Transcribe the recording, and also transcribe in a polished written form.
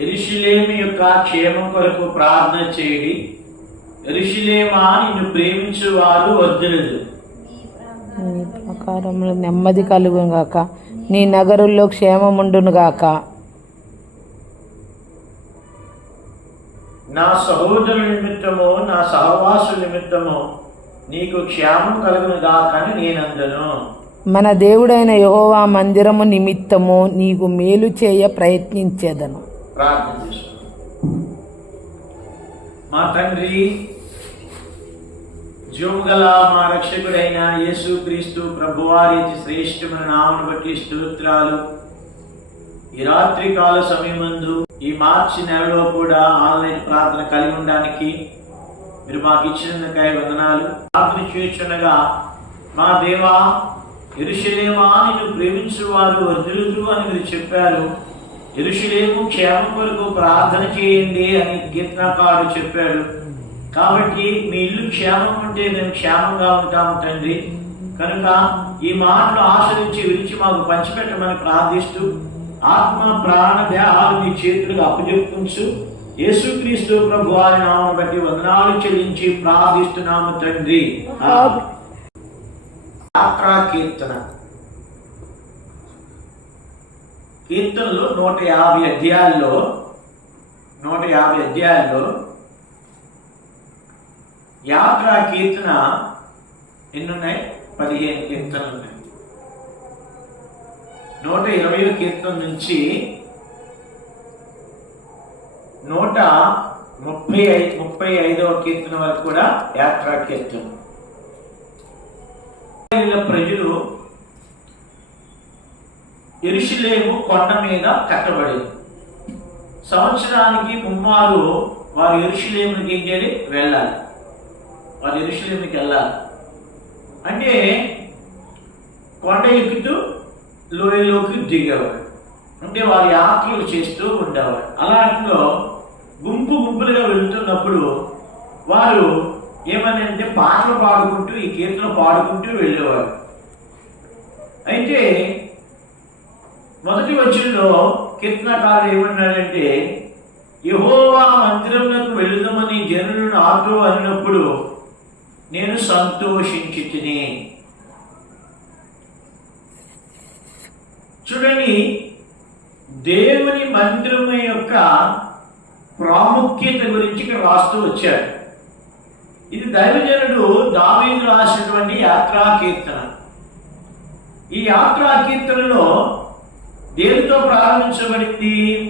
యెరూషలేము యొక్క క్షేమం కొరకు ప్రార్థన చేయుడి. యెరూషలేమా, నిన్ను ప్రేమించు వారు వర్ధిల్లుదురు. నీ ప్రకారములు నెమ్మది కలుగును గాక, నీ నగరుల్లో క్షేమముండును గాక. నా సహోదరుల నిమిత్తము, నా సహవాసు నిమిత్తము నీకు క్షేమం కలుగును గాక అని నేనందను. మన దేవుడైన యెహోవా మందిరము నిమిత్తము నీకు మేలు చేయ ప్రయత్నించేదను. ప్రార్థన చేసుకో. మా తండ్రి, జీవగల మా రక్షకుడైన యేసుక్రీస్తు ప్రభువారి శ్రేష్టమైన నామమును బట్టి స్తోత్రాలు. ఈ రాత్రి కాల సమయమందు ఈ మార్చి నెలలో కూడా ఆన్లైన్ ప్రార్థన కలిగి ఉండడానికి మీరు మాకు ఇచ్చినందుకై వందనాలు. ప్రార్థన చేయుచుండగా, మా దేవా, యెరూషలేమా, నిన్ను ప్రేమించు వారు వర్ధిల్లుదురు అని మీరు చెప్పారు. యెరూషలేము క్షేమం కొరకు ప్రార్థన చేయండి అని కీర్తనకారుడు చెప్పాడు. కాబట్టి మీ ఇల్లు క్షేమం ఉంటే మేము క్షేమంగా ఉంటాము తండ్రి. కనుక ఈ మాటలు ఆశ్రయించి విరిచి మాకు పంచిపెట్టమని ప్రార్థిస్తూ, ఆత్మ ప్రాణ దేహాలు మీ చేతులకు అప్పచెప్పుకుంటూ యేసుక్రీస్తు ప్రభువారి నామమును బట్టి వందనాలు చెల్లించి ప్రార్థిస్తున్నాము తండ్రి. యాత్రా కీర్తన. కీర్తనలు 150 అధ్యాయాల్లో యాత్రా కీర్తన ఎన్నున్నాయి? 15 కీర్తనలు ఉన్నాయి. 120 కీర్తన నుంచి 135వ కీర్తన వరకు కూడా యాత్రా కీర్తన. ప్రజలు యెరూషలేము కొండ మీద కట్టబడింది. సంవత్సరానికి ముమ్మారు వారు యెరూషలేముకి వెళ్ళాలి. వారు యెరూషలేముకి వెళ్ళాలి అంటే కొండ ఎక్కుతూ లోయలోకి దిగేవారు. అంటే వారు యాత్రలు చేస్తూ ఉండేవారు. అలాంటిలో గుంపులుగా వెళ్తున్నప్పుడు వారు ఏమని అంటే పాటలు పాడుకుంటూ, ఈ కీర్తన పాడుకుంటూ వెళ్ళేవారు. అయితే మొదటి వచనంలో కీర్తనకారుడు ఏమన్నాడంటే, యెహోవా మందిరమునకు వెళుదామని జనులు నాతో అన్నప్పుడు నేను సంతోషించితిని. చూడండి, దేవుని మందిరము యొక్క ప్రాముఖ్యత గురించి ఇక్కడ రాస్తూ వచ్చాడు. ఇది దైవజనుడు దావీదు రాసినటువంటి యాత్రా కీర్తన. ఈ యాత్రా కీర్తనలో దేనితో ప్రారంభించబడింది?